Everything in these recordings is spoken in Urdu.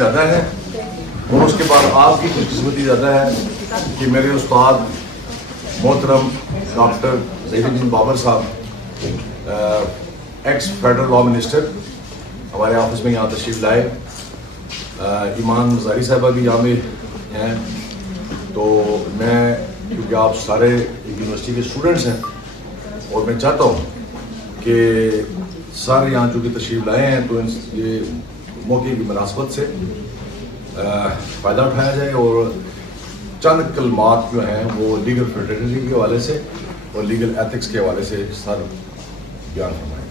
زیادہ ہے اور اس کے بعد آپ کی خوش قسمتی زیادہ ہے کہ میرے استاد محترم ڈاکٹر ظہیر الدین بابر صاحب ایکس فیڈرل لا منسٹر ہمارے آفس میں یہاں تشریف لائے. ایمان زاری صاحبہ بھی یہاں میں ہیں. تو میں کیونکہ آپ سارے یونیورسٹی کے اسٹوڈنٹس ہیں اور میں چاہتا ہوں کہ سارے یہاں چونکہ تشریف لائے ہیں تو یہ موقع کی مناسبت سے فائدہ اٹھایا جائے اور چند کلمات جو ہیں وہ لیگل فریٹرنیٹی کے حوالے سے اور لیگل ایتھکس کے حوالے سے سر بیان فرمائیں.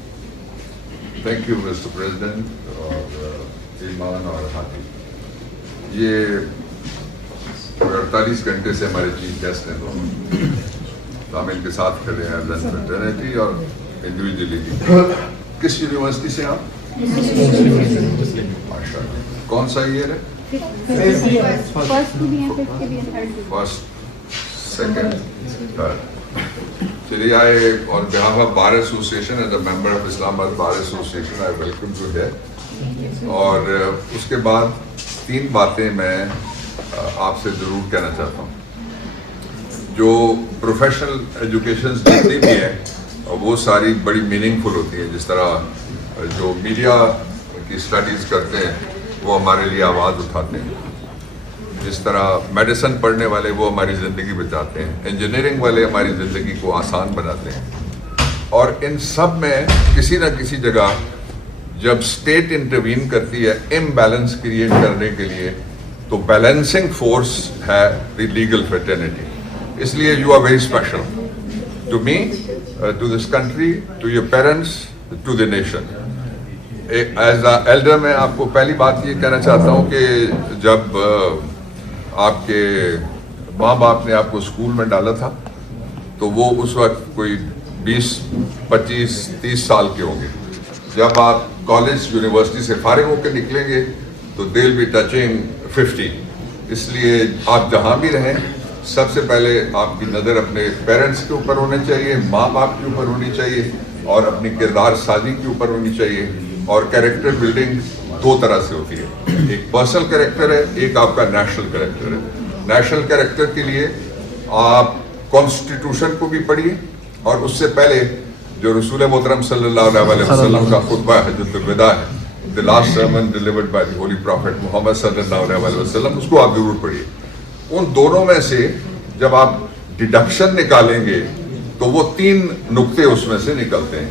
تھینک یو مسٹر پریزیڈنٹ اور ایمان اور ہاتھی. یہ 48 گھنٹے سے ہمارے چیف گیسٹ ہیں دونوں، ہم ان کے ساتھ کھڑے ہیں ایز این فریٹرنیٹی اور انڈیویجولی بھی. کس یونیورسٹی سے آپ؟ ماشاء اللہ. کون سا ایئر ہے؟ First second third. چلیے آئے on behalf of Bar Association as a member of Islamabad Bar Association I welcome you here. اور اس کے بعد 3 باتیں میں آپ سے ضرور کہنا چاہتا ہوں. جو پروفیشنل ایجوکیشن جتنی بھی ہیں وہ ساری بڑی میننگ فل ہوتی ہیں. جس طرح جو میڈیا کی اسٹڈیز کرتے ہیں وہ ہمارے لیے آواز اٹھاتے ہیں. جس طرح میڈیسن پڑھنے والے وہ ہماری زندگی بچاتے ہیں. انجینئرنگ والے ہماری زندگی کو آسان بناتے ہیں. اور ان سب میں کسی نہ کسی جگہ جب اسٹیٹ انٹروین کرتی ہے امبیلنس کریٹ کرنے کے لیے تو بیلنسنگ فورس ہے دی لیگل فریٹرنیٹی. اس لیے you are very special to me, to this country, to your parents, to the nation. As a elder میں آپ کو پہلی بات یہ کہنا چاہتا ہوں کہ جب آپ کے ماں باپ نے آپ کو اسکول میں ڈالا تھا تو وہ اس وقت کوئی 20, 25, 30 سال کے ہوں گے. جب آپ کالج یونیورسٹی سے فارغ ہو کے نکلیں گے تو دے ول بی ٹچنگ 50. اس لیے آپ جہاں بھی رہیں سب سے پہلے آپ کی نظر اپنے پیرنٹس کے اوپر ہونی چاہیے, ماں باپ کے اوپر ہونی چاہیے اور اپنی کردار سازی کے اوپر ہونی چاہیے. اور کیریکٹر بلڈنگ 2 طرح سے ہوتی ہے, ایک پرسنل کیریکٹر ہے, ایک آپ کا نیشنل کیریکٹر ہے. نیشنل کیریکٹر کے لیے آپ کانسٹیٹیوشن کو بھی پڑھیے اور اس سے پہلے جو رسول محترم صلی اللہ علیہ وسلم کا خطبہ حجۃ الوداع ہے, the last sermon delivered by the holy prophet محمد صلی اللہ علیہ وسلم, اس کو آپ ضرور پڑھیے. ان دونوں میں سے جب آپ ڈیڈکشن نکالیں گے تو وہ 3 نقطے اس میں سے نکلتے ہیں.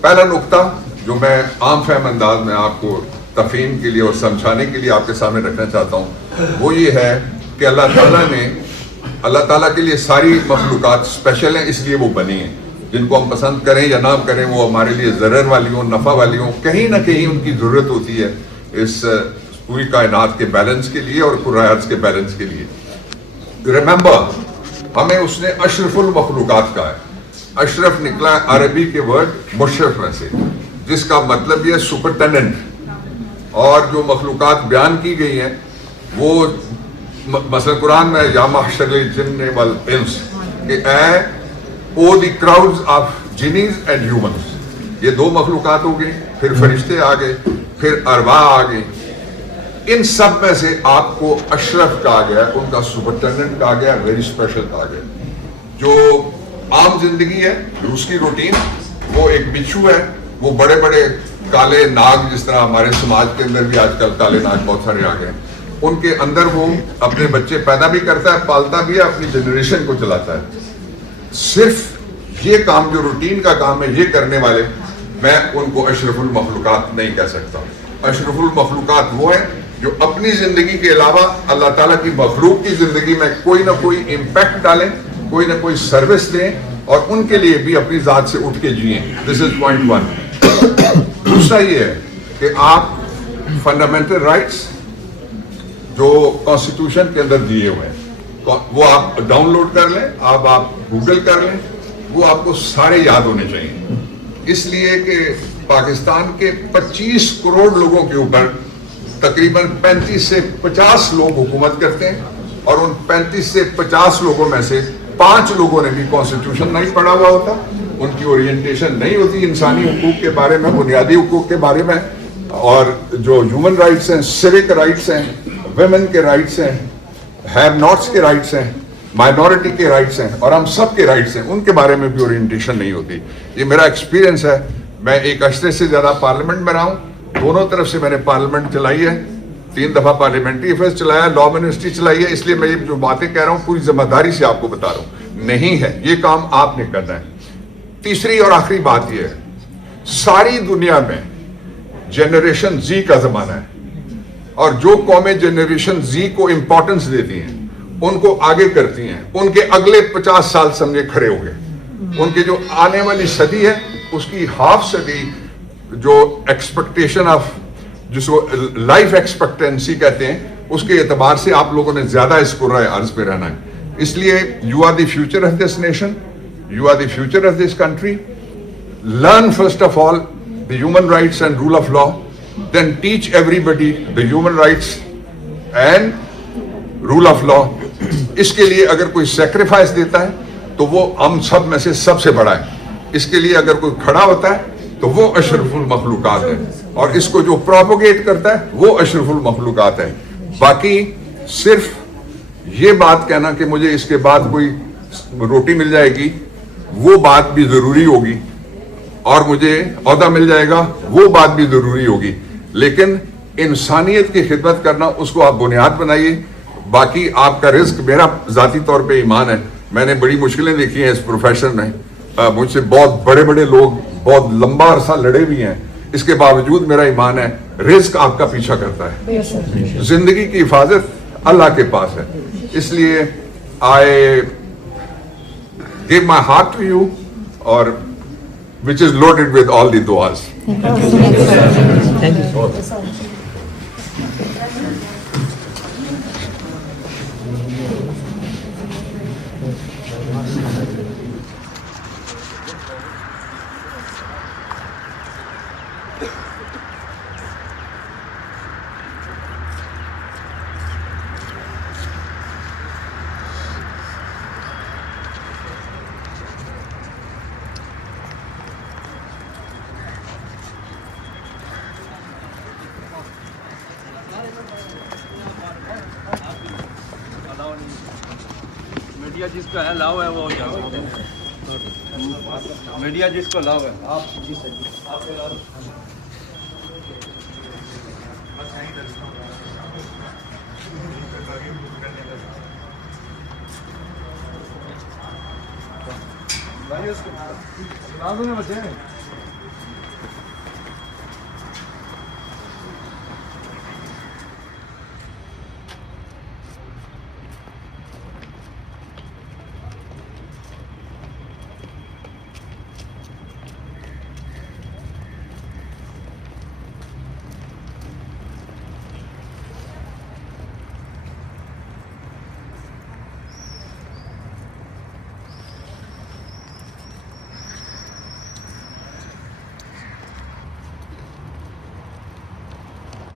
پہلا نقطہ جو میں عام فہم انداز میں آپ کو تفہیم کے لیے اور سمجھانے کے لیے آپ کے سامنے رکھنا چاہتا ہوں وہ یہ ہے کہ اللہ تعالیٰ کے لیے ساری مخلوقات اسپیشل ہیں, اس لیے وہ بنی ہیں. جن کو ہم پسند کریں یا نہ کریں وہ ہمارے لیے ضرر والی ہوں, نفع والی ہوں, کہیں نہ کہیں ان کی ضرورت ہوتی ہے اس پوری کائنات کے بیلنس کے لیے اور قرآن کے بیلنس کے لیے. ریممبر, ہمیں اس نے اشرف المخلوقات کہا ہے. اشرف نکلا عربی کے ورڈ مشرف میں سے, جس کا مطلب یہ سپرٹینڈنٹ. اور جو مخلوقات بیان کی گئی ہیں وہ مثلا قرآن میں یا محشر الجن والانس کہ اے او دی کراؤڈز آف جنیز اینڈ ہیومنز, یہ 2 مخلوقات ہو گئی, پھر فرشتے آ گئے, پھر ارواح آ گئی. ان سب میں سے آپ کو اشرف کہا گیا, ان کا سپرٹینڈنٹ کہا گیا, ویری اسپیشل کہا گیا. جو عام زندگی ہے اس کی روٹین, وہ ایک بچھو ہے, وہ بڑے بڑے کالے ناگ, جس طرح ہمارے سماج کے اندر بھی آج کل کالے ناگ بہت سارے آ گئے, ان کے اندر وہ اپنے بچے پیدا بھی کرتا ہے, پالتا بھی ہے, اپنی جنریشن کو چلاتا ہے. صرف یہ کام جو روٹین کا کام ہے یہ کرنے والے, میں ان کو اشرف المخلوقات نہیں کہہ سکتا. اشرف المخلوقات وہ ہیں جو اپنی زندگی کے علاوہ اللہ تعالیٰ کی مخلوق کی زندگی میں کوئی نہ کوئی امپیکٹ ڈالیں, کوئی نہ کوئی سروس دیں اور ان کے لیے بھی اپنی ذات سے اٹھ کے جئیں. دس از پوائنٹ 1. دوسرا یہ ہے کہ آپ فنڈامنٹل رائٹس جو کانسٹیٹیوشن کے اندر دیے ہوئے ہیں وہ آپ ڈاؤن لوڈ کر لیں, آپ گوگل کر لیں, وہ آپ کو سارے یاد ہونے چاہیے. اس لیے کہ پاکستان کے 25 کروڑ لوگوں کے اوپر تقریباً 35 سے 50 لوگ حکومت کرتے ہیں اور ان 35 سے 50 لوگوں میں سے 5 لوگوں نے بھی کانسٹیٹیوشن نہیں پڑھا ہوا ہوتا, ان کی اورینٹیشن نہیں ہوتی انسانی حقوق کے بارے میں, بنیادی حقوق کے بارے میں. اور جو ہیومن رائٹس ہیں, سیوک رائٹس ہیں, ویمن کے رائٹس ہیں, ہیو ناٹس کے رائٹس ہیں, مائنورٹی کے رائٹس ہیں, اور ہم سب کے رائٹس ہیں, ان کے بارے میں بھی اورینٹیشن نہیں ہوتی. یہ میرا ایکسپیرینس ہے. میں ایک عرصے سے زیادہ پارلیمنٹ میں رہا ہوں, دونوں طرف سے میں نے پارلیمنٹ چلائی ہے, 3 دفعہ پارلیمنٹری افیئرس چلایا, لا منسٹری چلائی ہے. اس لیے میں یہ جو باتیں کہہ رہا ہوں پوری ذمہ داری سے آپ کو بتا رہا ہوں, نہیں ہے یہ کام آپ نے کرنا ہے. تیسری اور آخری بات یہ ہے, ساری دنیا میں جنریشن زی کا زمانہ ہے, اور جو قومیں جنریشن زی کو امپورٹنس دیتی ہیں, ان کو آگے کرتی ہیں, ان کے اگلے 50 سال سمجھے کھڑے ہو گئے. ان کے جو آنے والی صدی ہے اس کی ہاف صدی جو ایکسپیکٹیشن آف, جس کو لائف ایکسپیکٹینسی کہتے ہیں, اس کے اعتبار سے آپ لوگوں نے زیادہ اس کرۂ ارض پہ رہنا ہے. اس لیے you are the future of this nation, you are the future of this country. Learn first of all the human rights and rule of law, then teach everybody the human rights and rule of law. اس کے لیے اگر کوئی سیکریفائس دیتا ہے تو وہ ہم سب میں سے سب سے بڑا ہے. اس کے لیے اگر کوئی کھڑا ہوتا ہے تو وہ اشرف المخلوقات ہے, اور اس کو جو پروپوگیٹ کرتا ہے وہ اشرف المخلوقات ہے. باقی صرف یہ بات کہنا کہ مجھے اس کے بعد کوئی روٹی مل جائے گی, وہ بات بھی ضروری ہوگی, اور مجھے عہدہ مل جائے گا, وہ بات بھی ضروری ہوگی, لیکن انسانیت کی خدمت کرنا اس کو آپ بنیاد بنائیے. باقی آپ کا رزق, میرا ذاتی طور پہ ایمان ہے, میں نے بڑی مشکلیں دیکھی ہیں اس پروفیشن میں, مجھ سے بہت بڑے بڑے لوگ بہت لمبا عرصہ لڑے بھی ہیں, اس کے باوجود میرا ایمان ہے رزق آپ کا پیچھا کرتا ہے, زندگی کی حفاظت اللہ کے پاس ہے. اس لیے I give my heart to you, اور which is loaded with all the duas. Thank you. Media جس کو الاؤ ہے وہ میڈیا جس کو الاؤ ہے آپ جی سر بھائی اس کو بچے